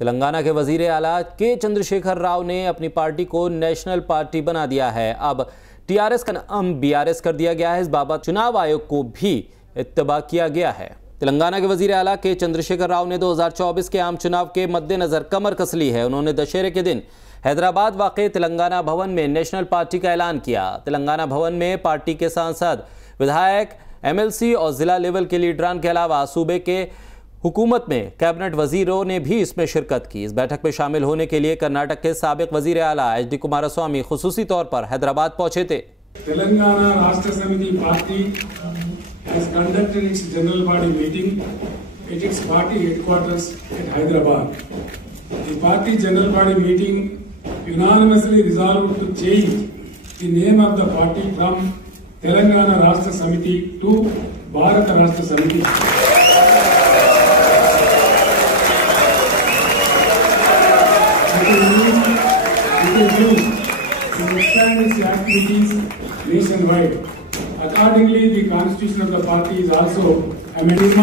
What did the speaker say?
तेलंगाना के वजीर आला के चंद्रशेखर राव ने अपनी पार्टी को नेशनल पार्टी बना दिया है। अब टीआरएस का नाम बीआरएस कर दिया गया है। इस बाबत चुनाव आयोग को भी इत्तबा किया गया है। तेलंगाना के वजीर आला के चंद्रशेखर राव ने 2024 के आम चुनाव के मद्देनजर कमर कस ली है। उन्होंने दशहरे के दिन हैदराबाद वाक़े तेलंगाना भवन में नेशनल पार्टी का ऐलान किया। तेलंगाना भवन में पार्टी के सांसद, विधायक, एमएलसी और जिला लेवल के लीडरान के अलावा सूबे के हुकूमत में कैबिनेट वजीरों ने भी इसमें शिरकत की। इस बैठक में शामिल होने के लिए कर्नाटक के साबिक वजीर आला एच.डी. कुमारस्वामी खुसूसी तौर पर हैदराबाद पहुंचे थे। तेलंगाना राष्ट्र समिति party has conducted its general body meeting at its party headquarters at Hyderabad. The party general body meeting unanimously resolved to change the name of the party from Telangana Rashtra Samiti to Bharat Rashtra Samiti. It is used to expand its activities nationwide. Accordingly, the constitution of the party is also amended.